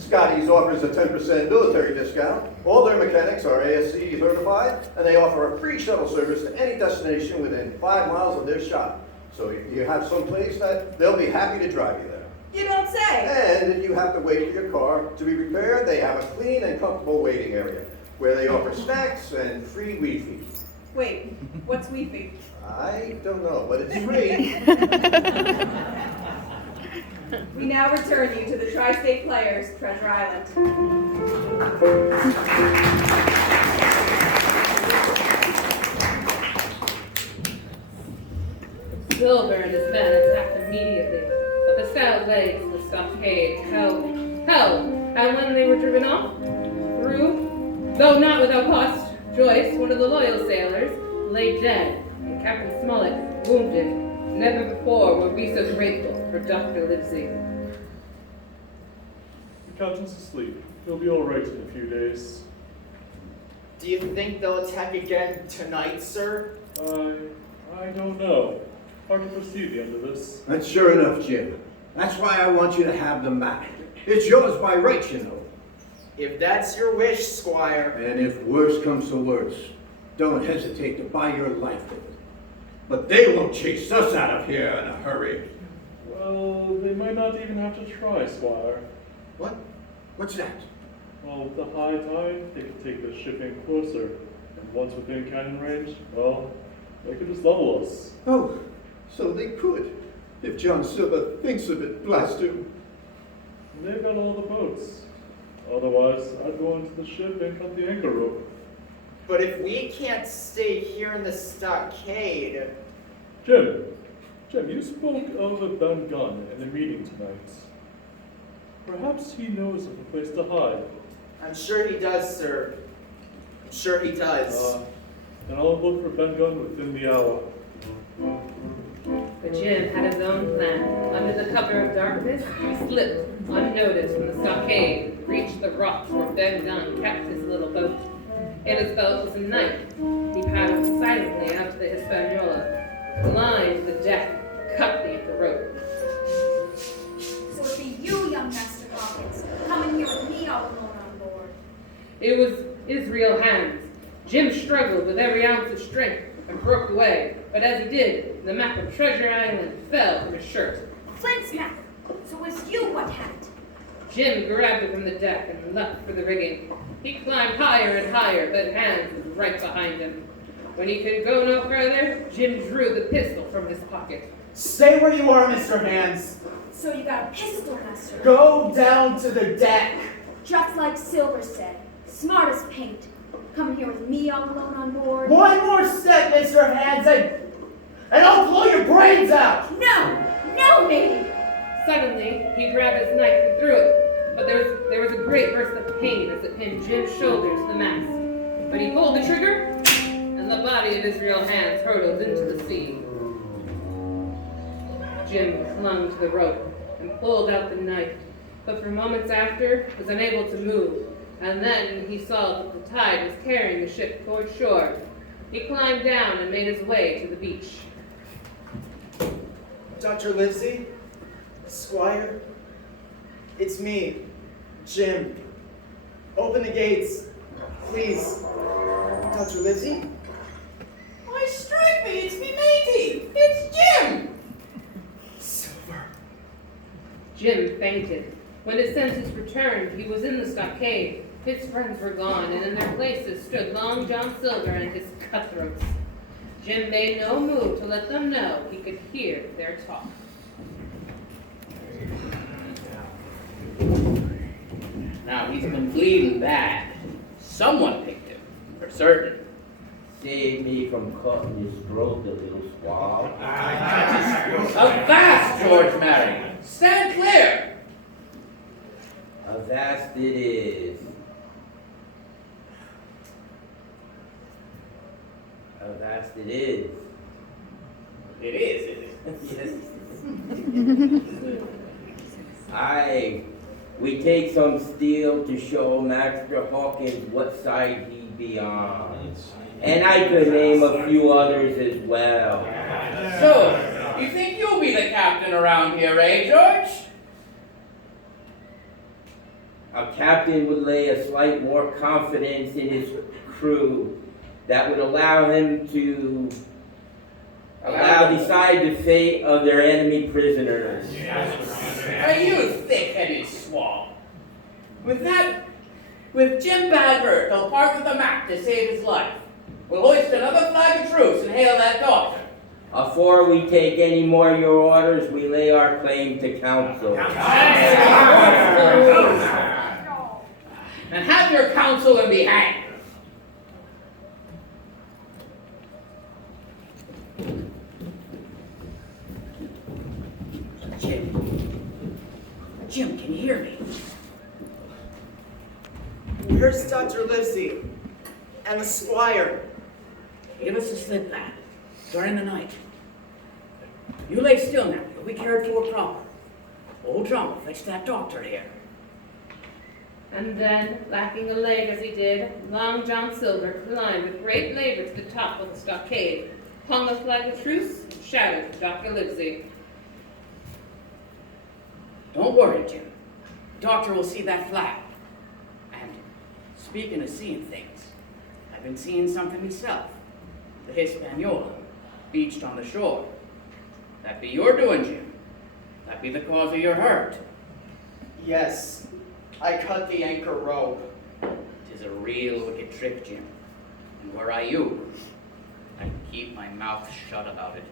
Scotty's offers a 10% military discount. All their mechanics are ASC certified, and they offer a free shuttle service to any destination within 5 miles of their shop. So you have some place that they'll be happy to drive you there. You don't say. And if you have to wait for your car to be repaired, they have a clean and comfortable waiting area where they offer snacks and free Wi-Fi. Wait, what's Wi-Fi? I don't know, but it's free. We now return you to the Tri-State Players, Treasure Island. Silver and his men attacked immediately, but the stout legs of the stockade held, and when they were driven off, through, though not without cost, Joyce, one of the loyal sailors, lay dead, and Captain Smollett, wounded. Never before were we so grateful for Dr. Livesey. The captain's asleep. He'll be all right in a few days. Do you think they'll attack again tonight, sir? I don't know. Hard to foresee the end of this. That's sure enough, Jim. That's why I want you to have the map. It's yours by right, you know. If that's your wish, Squire. And if worse comes to worse, don't hesitate to buy your life with it. But they won't chase us out of here in a hurry. Well, they might not even have to try, Squire. What? What's that? Well, with the high tide, they could take the ship in closer. And once within cannon range, well, they could just level us. Oh, so they could. If John Silver thinks of it, blast him. And they've got all the boats. Otherwise, I'd go into the ship and cut the anchor rope. But if we can't stay here in the stockade... Jim, you spoke of a Ben Gunn in the meeting tonight. Perhaps he knows of a place to hide. I'm sure he does, sir. I'm sure he does. Then I'll look for Ben Gunn within the hour. But Jim had his own plan. Under the cover of darkness, he slipped, unnoticed, from the stockade, reached the rocks where Ben Gunn kept his little boat. In his belt was a knife. He paddled silently out to the Hispaniola, lined the deck, cut the rope. So it'll be you, young Master Hawkins, coming here with me all alone on board. It was Israel Hands. Jim struggled with every ounce of strength and broke away, but as he did, the map of Treasure Island fell from his shirt. Flint's map. So it was you what had it. Jim grabbed it from the deck and leapt for the rigging. He climbed higher and higher, but Hands was right behind him. When he could go no further, Jim drew the pistol from his pocket. Stay where you are, Mr. Hands. So you got a pistol, Master. Go down to the deck. Just like Silver said. Smart as paint. Coming here with me all alone on board. One more step, Mr. Hands, and I'll blow your brains out. No, matey. Suddenly, he grabbed his knife and threw it, but there was a great burst of pain as it pinned Jim's shoulder to the mast. But he pulled the trigger, and the body of his real hands hurtled into the sea. Jim clung to the rope and pulled out the knife, but for moments after was unable to move, and then he saw that the tide was carrying the ship toward shore. He climbed down and made his way to the beach. Dr. Livesey? Squire? It's me, Jim. Open the gates, please. Dr. Livesey? Why, strike me, it's me matey! It's Jim! Silver. Jim fainted. When his senses returned, he was in the stockade. His friends were gone, and in their places stood Long John Silver and his cutthroats. Jim made no move to let them know he could hear their talk. Now he's been bleeding bad. Someone picked him, for certain. Save me from cutting his throat, the little squab. Avast, George Marion! Stand clear! Avast it is. Avast it is. It is it? Yes. We take some steel to show Master Hawkins what side he be on. And I could name a few others as well. So, you think you'll be the captain around here, eh, George? A captain would lay a slight more confidence in his crew that would allow him to decide the fate of their enemy prisoners. Are you thick-headed swab? With Jim Badbert, they'll part with the map to save his life. We'll hoist another flag of truce and hail that doctor. Afore we take any more of your orders, we lay our claim to council. And have your counsel and be hanged. Jim, can you hear me? Where's Dr. Livesey? And the squire? Give us a slip, lad. During the night. You lay still now. You'll be cared for proper. Old John will fetch that doctor here. And then, lacking a leg as he did, Long John Silver climbed with great labor to the top of the stockade, hung a flag of truce, and shouted to Dr. Livesey. Don't worry, Jim. The doctor will see that flag. And speaking of seeing things, I've been seeing something myself. The Hispaniola, beached on the shore. That be your doing, Jim. That be the cause of your hurt. Yes, I cut the anchor rope. 'Tis a real wicked trick, Jim. And were I you, I'd keep my mouth shut about it.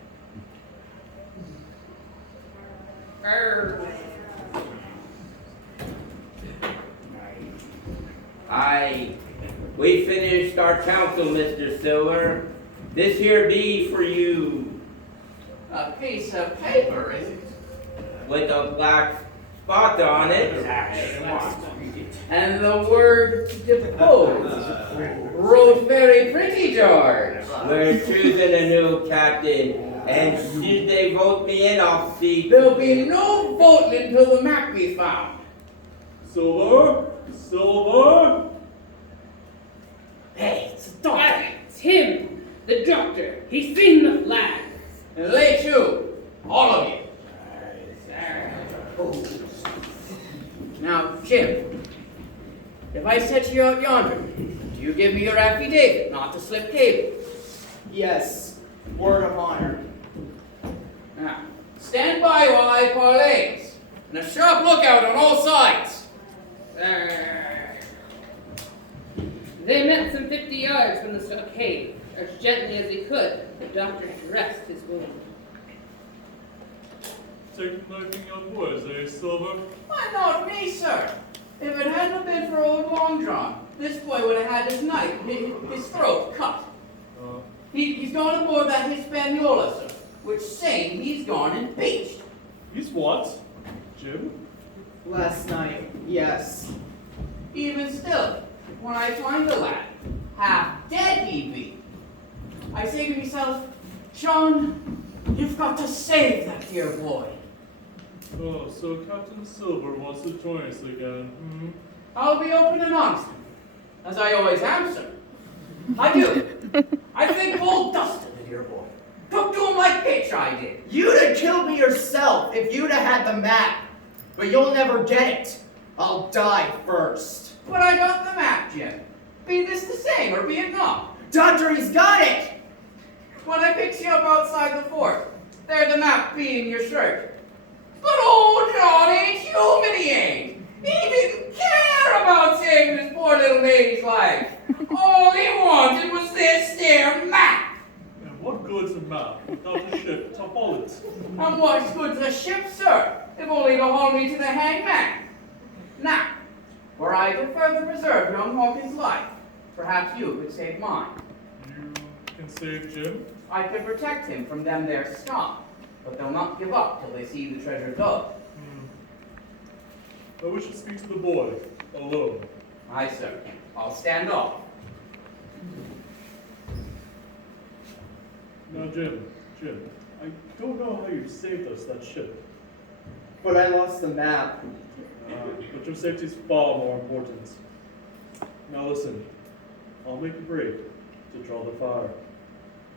We finished our council, Mr. Silver. This here be for you. A piece of paper, is it? With a black spot on it. And the word depose. Wrote very pretty, George. We're choosing a new captain, and should they vote me in, I'll see. There'll be no voting until the map be found. Silver? Silver? Hey, it's the doctor. It's him, the doctor. He's seen the flag. And lay to, all of you. Now, Jim, if I set you out yonder, do you give me your affidavit not to slip cable? Yes, word of honor. Now, stand by while I parlays, and a sharp lookout on all sides. They met some 50 yards from the stockade. As gently as he could, the doctor dressed his wound. Taking nothing on boys, eh, Silver? Why not me, sir? If it hadn't been for old Long John, this boy would have had his knife, his throat cut. He's gone aboard that Hispaniola, sir, which same he's gone and beached. He's what? Jim? Last night, yes. Even still, when I find the lad, half dead he be, I say to myself, John, you've got to save that dear boy. Oh, so Captain Silver wants to join us again, hmm? I'll be open and honest, as I always am, sir. I do. I think Bull dusted the dear boy. Took to him like pitch, I did. You'd have killed me yourself if you'd have had the map. But you'll never get it. I'll die first. But I got the map, Jim. Be this the same, or be it not? Doctor, he's got it! When I picks you up outside the fort, there the map be in your shirt. But old John ain't human, he ain't. He didn't care about saving his poor little lady's life. All he wanted was this there map. And what good's a map without a ship to haul it? And what's good's a ship, sir, if only to haul me to the hangman? Now, were I to further preserve young Hawkins' life, perhaps you could save mine. You can save Jim? I could protect him from them there scum, but they'll not give up till they see the treasure dug. I wish to speak to the boy, alone. Aye, sir. I'll stand off. Now, Jim, I don't know how you saved us that ship. But I lost the map. But your safety's far more important. Now listen, I'll make a break to draw the fire.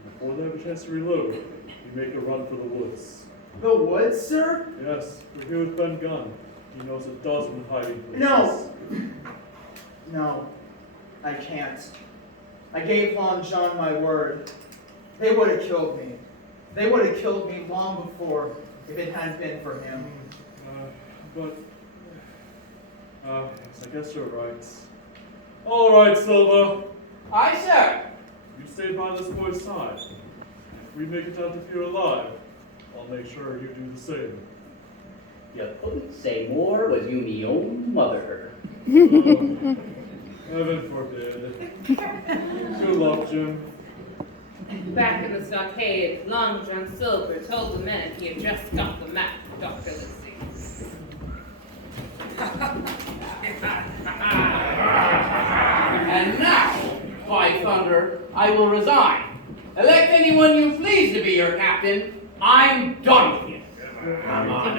Before they have a chance to reload, you make a run for the woods. The woods, sir? Yes, we're here with Ben Gunn. He knows a dozen hiding places. No! No, I can't. I gave Long John my word. They would have killed me. They would have killed me long before if it hadn't been for him. I guess you're right. All right, Silva. Aye, sir. You stay by this boy's side. If we make it out if you're alive, I'll make sure you do the same. You couldn't say more, was you me own mother. Heaven forbid. Good luck, Jim. Back in the stockade, Long John Silver told the men he had just got the map from Dr. Lindsay. And now, by thunder, I will resign. Elect anyone you please to be your captain. I'm done with you. Come on.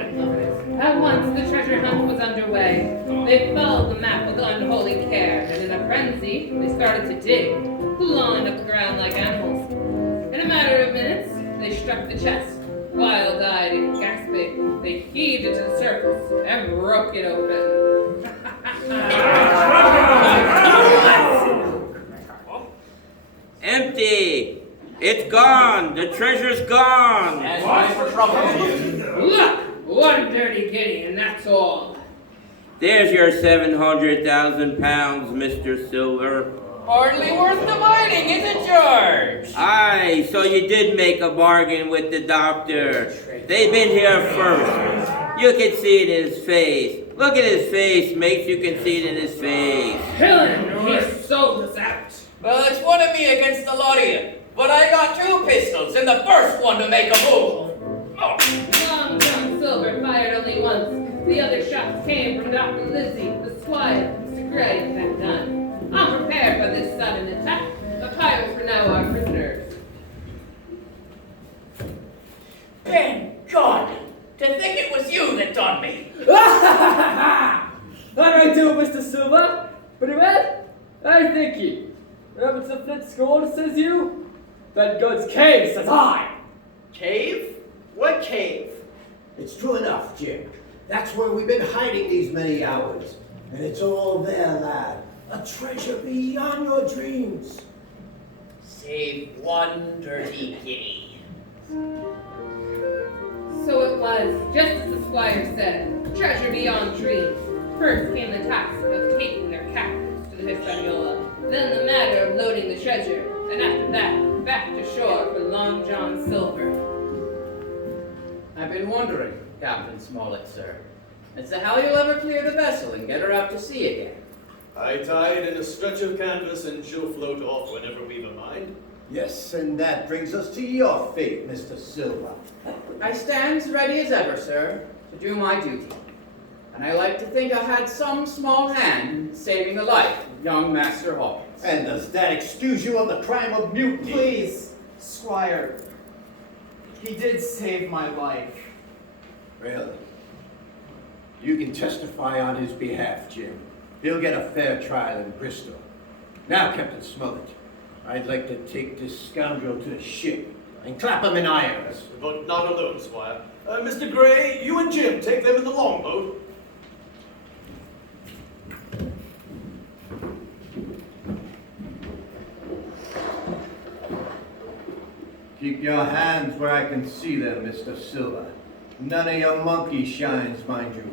At once the treasure hunt was underway. They followed the map with unholy care, and in a frenzy, they started to dig, clawing up the ground like animals. In a matter of minutes, they struck the chest. Wild-eyed and gasping, they heaved it to the surface and broke it open. Empty! It's gone! The treasure's gone! And why for trouble? Look! One dirty guinea, and that's all. There's your 700,000 pounds, Mr. Silver. Hardly worth dividing, is it, George? Aye, so you did make a bargain with the doctor. They've been here first. You can see it in his face. Look at his face, mates. You can see it in his face. Kill him! He sold us out. Well, it's one of me against the lot of you. But I got 2 pistols, and the first one to make a move. Long John Silver fired only once. The other shots came from Dr. Lizzie, the squire, Mr. Gray, and Ben Gunn. Unprepared by this sudden attack, the pirates were now our prisoners. Ben Gunn! To think it was you that done me! That I do, Mr. Silver. Pretty well? I think ye. Robinson Flint scored, says you? Ben Gunn's cave, says I. Cave? What cave? It's true enough, Jim. That's where we've been hiding these many hours. And it's all there, lad. A treasure beyond your dreams. Save one dirty guinea. So it was, just as the squire said, treasure beyond dreams. First came the task of taking their captives to the Hispaniola, then the matter of loading the treasure, and after that, back to shore for Long John Silver. I've been wondering, Captain Smollett, sir, as to how you'll ever clear the vessel and get her out to sea again. I tied in a stretch of canvas and she'll float off whenever we've a mind. Yes, and that brings us to your fate, Mr. Silver. I stands ready as ever, sir, to do my duty. and I like to think I had some small hand in saving the life of young Master Hawkins. And does that excuse you of the crime of mutiny? Please, Squire. He did save my life. Really? You can testify on his behalf, Jim. He'll get a fair trial in Bristol. Now, Captain Smollett, I'd like to take this scoundrel to the ship and clap him in irons. But not alone, Squire. Mr. Gray, you and Jim take them in the longboat. Keep your hands where I can see them, Mr. Silver. None of your monkey shines, mind you.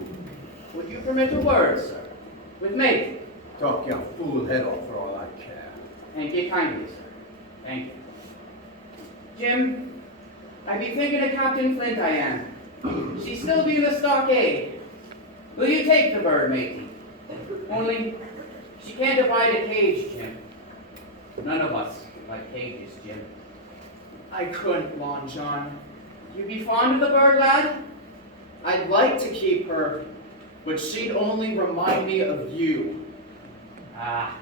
Would you permit a word, sir? With me? Talk your fool head off for all I care. Thank you kindly, sir. Thank you. Jim, I be thinking of Captain Flint, I am. She still be in the stockade. Will you take the bird, matey? Only, she can't abide a cage, Jim. None of us like cages, Jim. I couldn't, Long John. You be fond of the bird, lad? I'd like to keep her, but she'd only remind me of you. Ah,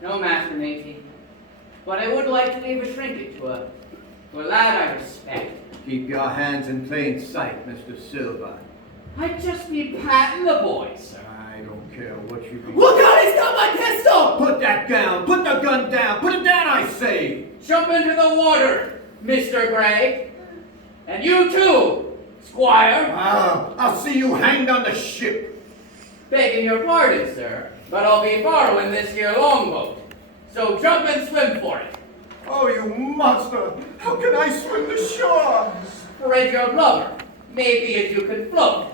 no, Master Matey. But I would like to leave a trinket to a lad I respect. Keep your hands in plain sight, Mr. Silver. I'd just be patting the boy, sir. I don't care what you be. Look out, he's got my pistol! Put that down! Put the gun down! Put it down, I say! Jump into the water, Mr. Gray. And you too, Squire. I'll see you hanged on the ship. Begging your pardon, sir, but I'll be borrowing this here longboat. So jump and swim for it. Oh, you monster! How can I swim the shore? Spread your blubber. Maybe if you can float.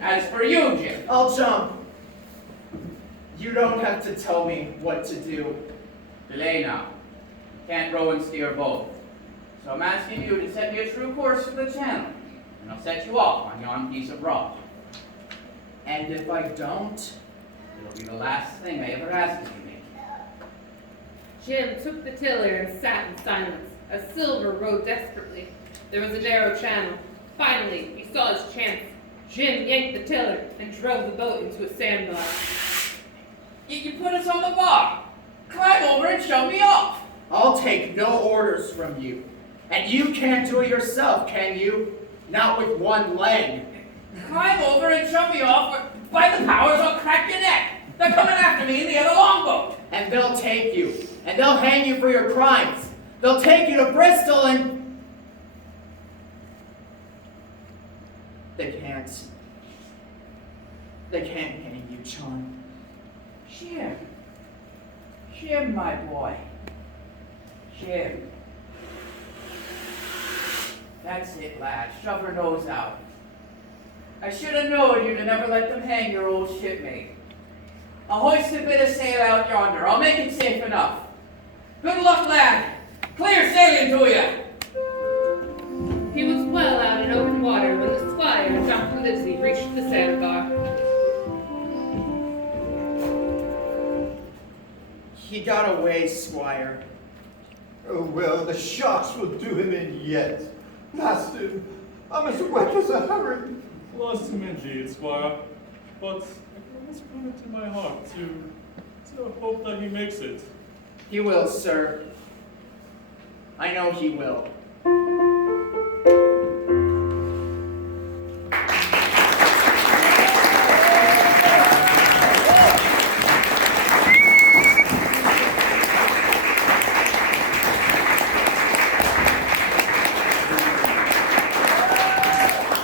As for you, Jim. I'll jump. You don't have to tell me what to do. Belay now. Can't row and steer both. So I'm asking you to set me a true course for the channel, and I'll set you off on yon piece of rock. And if I don't? It'll be the last thing I ever ask of you, mate. Jim took the tiller and sat in silence, as Silver rowed desperately. There was a narrow channel. Finally, he saw his chance. Jim yanked the tiller and drove the boat into a sandbar. You put us on the bar. Climb over and shove me off. I'll take no orders from you. And you can't do it yourself, can you? Not with one leg. Climb over and shove me off, or by the powers, I'll crack your neck. They're coming after me in the other longboat. And they'll take you. And they'll hang you for your crimes. They'll take you to Bristol and... They can't hang you, John. Jim, my boy. Jim. That's it, lad. Shove her nose out. I should have known you'd have never let them hang your old shipmate. I'll hoist a bit of sail out yonder. I'll make it safe enough. Good luck, lad. Clear sailing to you. He was well out in open water when the squire and Dr. Livesey reached the sandbar. He got away, Squire. Oh, well, the sharks will do him in yet. Master, I'm as wet as a herring. Lost him indeed, Squire. But I can almost put it to my heart to hope that he makes it. He will, sir. I know he will.